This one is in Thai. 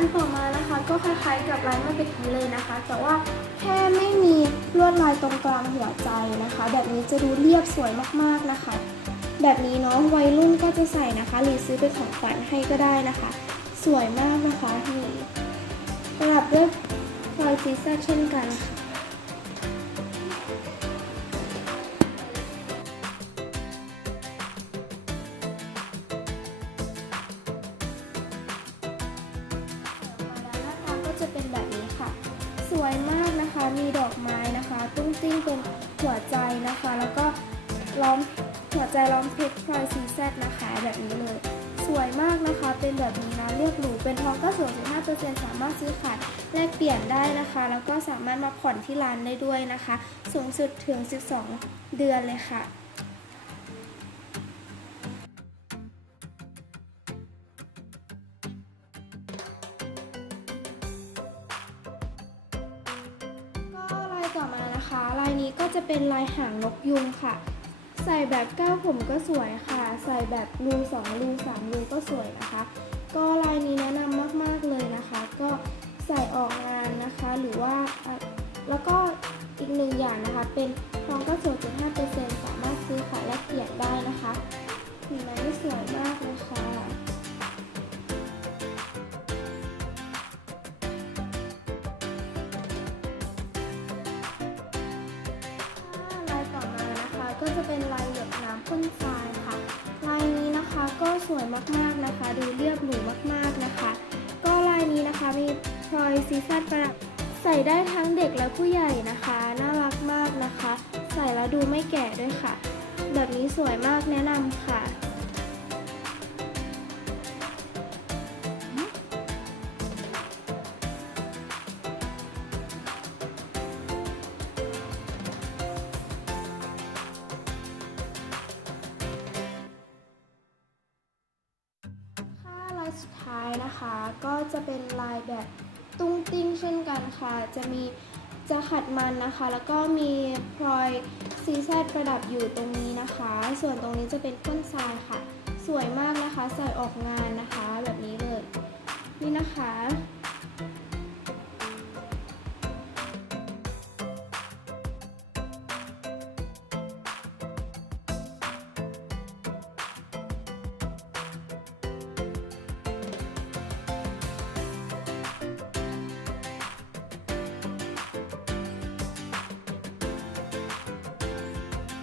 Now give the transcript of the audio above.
อันต่อมานะคะก็คล้ายๆกับลายเมื่เป็ดเลยนะคะ แต่ว่าแค่ไม่มีลวดลายตรงกลางหัวใจนะคะ แบบนี้จะดูเรียบสวยมากๆนะคะ แบบนี้เนาะวัยรุ่นก็จะใส่นะคะ หรือซื้อเป็นของขวัญให้ก็ได้นะคะ สวยมากนะคะนี่ประดับด้วยพลอยซีซัเช่นกันค่ะ มีดอกไม้นะคะ ตุ้งติ้งเป็นหัวใจนะคะ แล้วก็ล้อมหัวใจล้อมเพชรพลอยซีแซดนะคะแบบนี้เลย สวยมากนะคะ เป็นแบบนี้นะเรียกหรูเป็นทองก็สูง15%สามารถซื้อขายแลกเปลี่ยนได้นะคะ แล้วก็สามารถมาผ่อนที่ร้านได้ด้วยนะคะ สูงสุดถึง 12 เดือนเลยค่ะ นี้ก็จะเป็นลายหางนกยุงค่ะ ใส่แบบก้าวผมก็สวยค่ะ ใส่แบบรูสองรูสามรูก็สวยนะคะ ก็ลายนี้แนะนำมากๆเลยนะคะ ก็ใส่ออกงานนะคะ หรือว่าแล้วก็อีกหนึ่งอย่างนะคะ เป็นทองก็สูง75%สามารถซื้อขายแลกเปลี่ยนได้นะคะสีไม้นี่สวยมากเลยค่ะ ก็จะเป็นลายหยดน้ำพ่นทรายค่ะ ลายนี้นะคะก็สวยมากๆนะคะ ดูเรียบหรูมากๆนะคะ ก็ลายนี้นะคะมีพลอยซีซัดประดับใส่ได้ทั้งเด็กและผู้ใหญ่นะคะ น่ารักมากนะคะ ใส่แล้วดูไม่แก่ด้วยค่ะ แบบนี้สวยมากแนะนำค่ะ สุดท้ายนะคะ ก็จะเป็นลายแบบตุ้งติ้งเช่นกันค่ะ จะมีจะขัดมันนะคะ แล้วก็มีพลอยซีแซดประดับอยู่ตรงนี้นะคะ ส่วนตรงนี้จะเป็นก้นทรายค่ะ สวยมากนะคะ ใส่ออกงานนะคะ แบบนี้เลย นี่นะคะ